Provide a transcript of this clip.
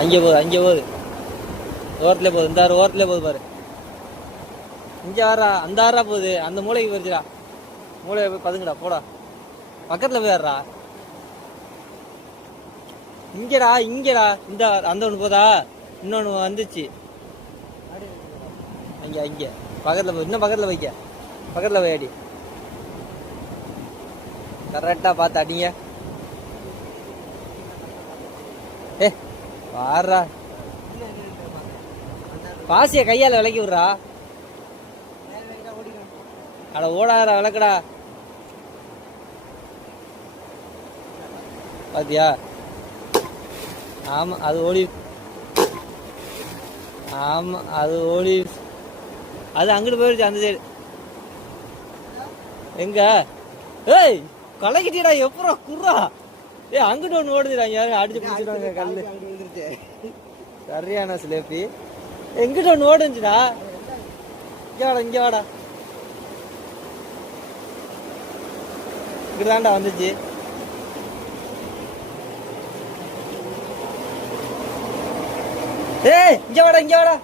அங்கே போகுது, அங்கே போகுது, ஓரத்துல போகுது, இந்த ஓரத்துல போகுது பாரு. இங்க ஆறா, அந்த ஆறா போகுது, அந்த மூளைக்கு போயிருச்சுடா. மூளையை போய் பதுங்கடா, போடா, பக்கத்துல போய் ஆடுறா. இங்கடா, இங்கடா, இந்த அந்த ஒண்ணு போதா, இன்னொன்னு வந்துச்சு அங்க, அங்க பக்கத்துல போய், இன்னும் பக்கத்துல வைக்க, பக்கத்துல போய் அடி, கரெக்டா பார்த்து அடிங்க. ஏ வாடுறா, பாசிய கையால விளக்கி விடுறா. அட ஓடாத விளக்குடா. பாத்தியா? ஆமா அது ஓடி, ஆமா அது ஓடி, அது அங்கிட்டு போயிடுச்சு அந்த சைடு. எங்க? ஏய் கலக்கிட்டீடா, எப்பரா குர்ரா. ஏ அங்கிட்டு ஒண்ணு ஓடுதுடா, யாரும் அடிச்சு பிடிச்சிடுவாங்க கல்லு. சரியான சிலேபி. எங்கிட்ட ஒண்ணு ஓடுச்சுடா. இங்க வாடா, இங்க வாடா, இங்கிட்டாண்டா வந்துச்சு. ஏய் இங்க வாடா, இங்க வாடா.